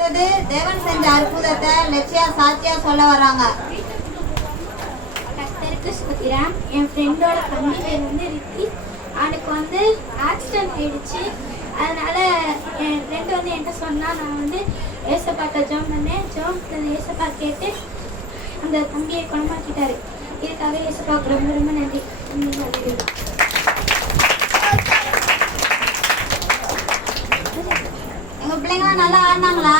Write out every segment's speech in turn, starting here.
தேவன் செஞ்ச அற்புதத்தை லட்சியா சாட்சியா சொல்ல வராங்க. கர்த்தருக்கு ஸ்தோத்திரம். என் ஃப்ரெண்டோட தம்பி பேர் ரித்தி. அவனுக்கு ஆக்சிடென்ட் ஆயிடுச்சு. அதனால என் ஃப்ரெண்டு என்கிட்ட சொன்னா, நான் ஏசப்பாட்ட ஜெபம் பண்ணேன். ஜெபம் ஏசப்பா கேட்டு அந்த தம்பியை குணமாக்கிட்டாரு. இதுக்காக ஏசப்பாவுக்கு ரொம்ப ரொம்ப நன்றி. எங்க பிள்ளைங்களாம் நல்லா ஆடினாங்களா?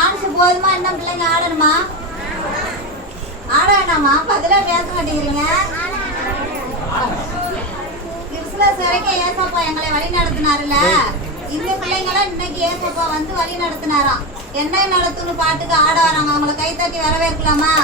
ஆடிச்சு போதுமா? இன்னும் பிள்ளைங்க ஆடணுமா? ஆட வேண்டாமா? பதிலா பேச மாட்டேங்கிறீங்க. கிறிஸ்துமஸ் வரைக்கும் ஏசப்பா எங்களை வழி நடத்தினாருல, இந்த பிள்ளைங்களும் இன்னைக்கு ஏசப்பா வழி நடத்தினாராம். என்ன நடத்துன்னு பாட்டுக்கு ஆட வராங்க. அவங்களை கைத்தட்டி வரவேற்கலாமா?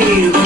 you